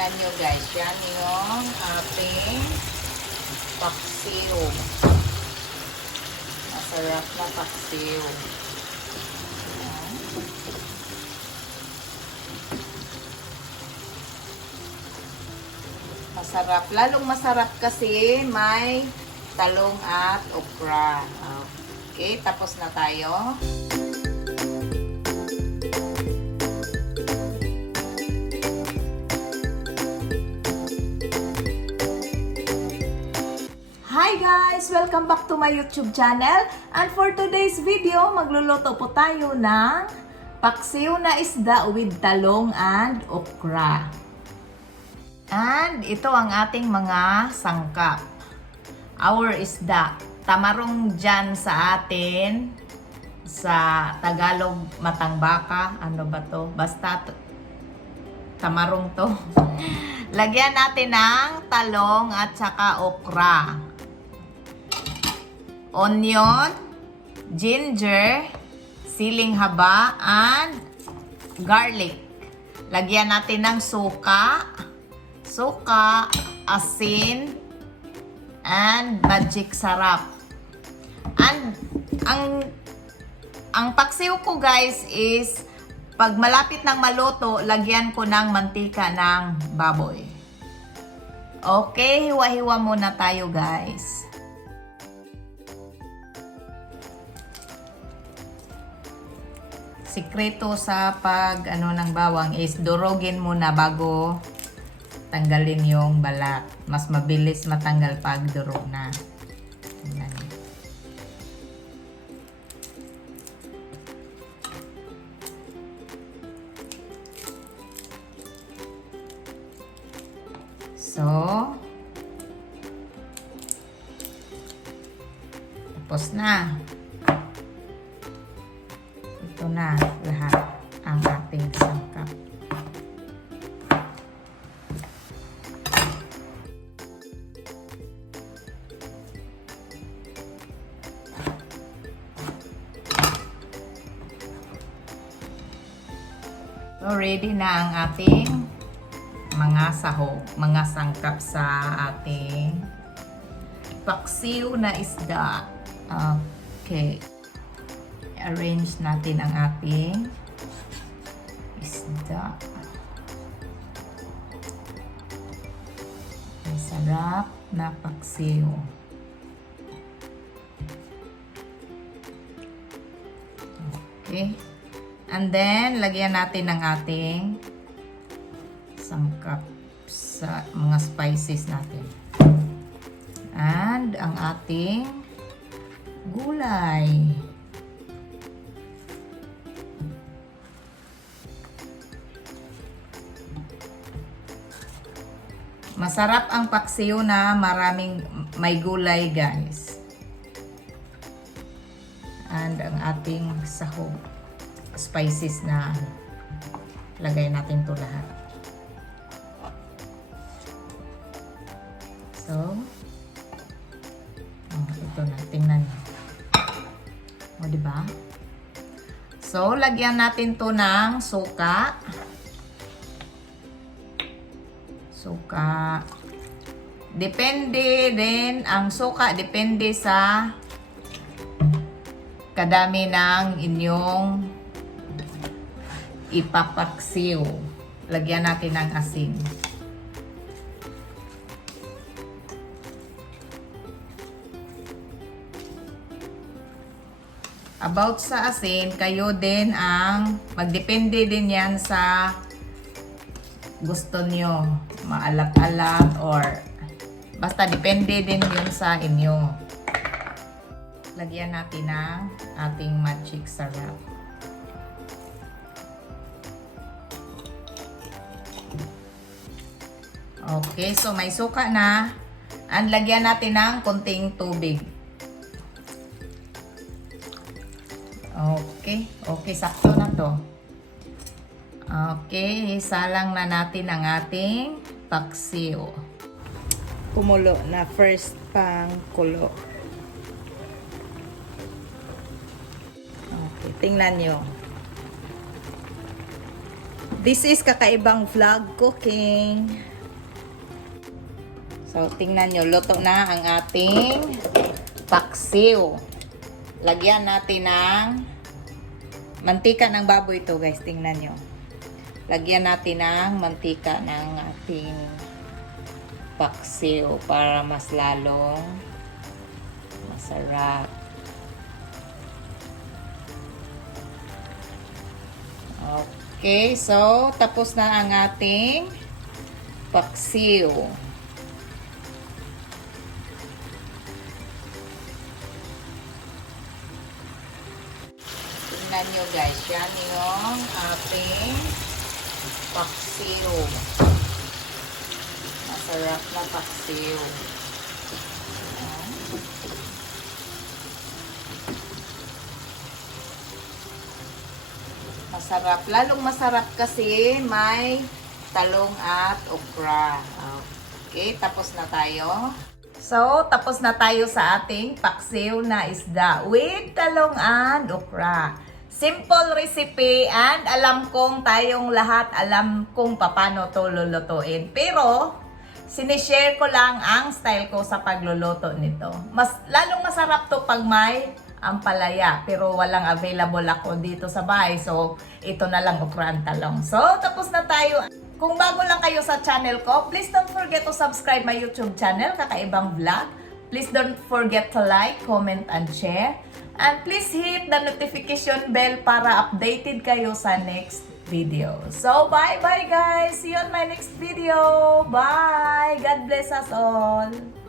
Tingnan nyo guys, yan yung ating paksiw. Masarap na paksiw. Ayan. Masarap. Lalong masarap kasi may talong at okra. Okay, tapos na tayo. Guys! Welcome back to my YouTube channel. And for today's video, magluluto po tayo ng paksiw na isda with talong and okra. And ito ang ating mga sangkap. Our isda. Tamarong dyan sa atin sa Tagalog matangbaka. Ano ba to? Basta tamarong to. Lagyan natin ng talong at saka okra. Onion, ginger, siling haba, and garlic. Lagyan natin ng suka, suka, asin, and magic sarap. And ang ang paksiw ko guys is pag malapit ng maluto, lagyan ko ng mantika ng baboy. Okay, hiwa-hiwa muna tayo guys. Sikreto sa pag ano ng bawang is durogin muna bago tanggalin yung balat. Mas mabilis matanggal pag durog na. So, tapos na. Na lahat ang ating sangkap. So, ready na ang ating mga sahog, mga sangkap sa ating paksiw na isda. Okay. Arrange natin ang ating isda. Masarap na paksiw. Okay. And then, lagyan natin ng ating sangkap sa mga spices natin. And ang ating gulay. Masarap ang paksiw na maraming may gulay, guys. And ang ating sahog spices na lagay natin to lahat. So, oh, ito na, tingnan niyo. O, di ba? So, lagyan natin to ng suka. Suka. Depende din, ang suka, depende sa kadami ng inyong ipapaksiw. Lagyan natin ng asin. About sa asin, kayo din ang magdepende din yan sa gusto nyo. Maalat-alat or basta depende din yun sa inyo. Lagyan natin ng ating magic sarap. Okay, so may suka na. And lagyan natin ng konting tubig. Okay, okay, sakto na to. Okay, isalang na natin ang ating paksiw. Kumulo na first pang kulo. Okay, tingnan nyo. This is kakaibang vlog cooking. So, tingnan nyo, luto na ang ating paksiw. Lagyan natin ng mantika ng baboy to guys. Tingnan nyo. Lagyan natin ng mantika ng ating paksiw para mas lalong masarap. Okay, so tapos na ang ating paksiw. Tingnan nyo guys, yan yung ating paksiw. Masarap na paksiw. Masarap. Lalong masarap kasi may talong at okra. Okay, tapos na tayo. So, tapos na tayo sa ating paksiw na isda with talong and okra. Simple recipe and alam kong tayong lahat alam kung paano to lulutuin. Pero, sinishare ko lang ang style ko sa pagluluto nito. Mas, lalong masarap to pag may ampalaya. Pero walang available ako dito sa bahay. So, ito na lang okra and talong. So, tapos na tayo. Kung bago lang kayo sa channel ko, please don't forget to subscribe my YouTube channel, Kakaibang Vlog. Please don't forget to like, comment, and share. And please hit the notification bell para updated kayo sa next video. So, bye-bye guys! See you on my next video! Bye! God bless us all!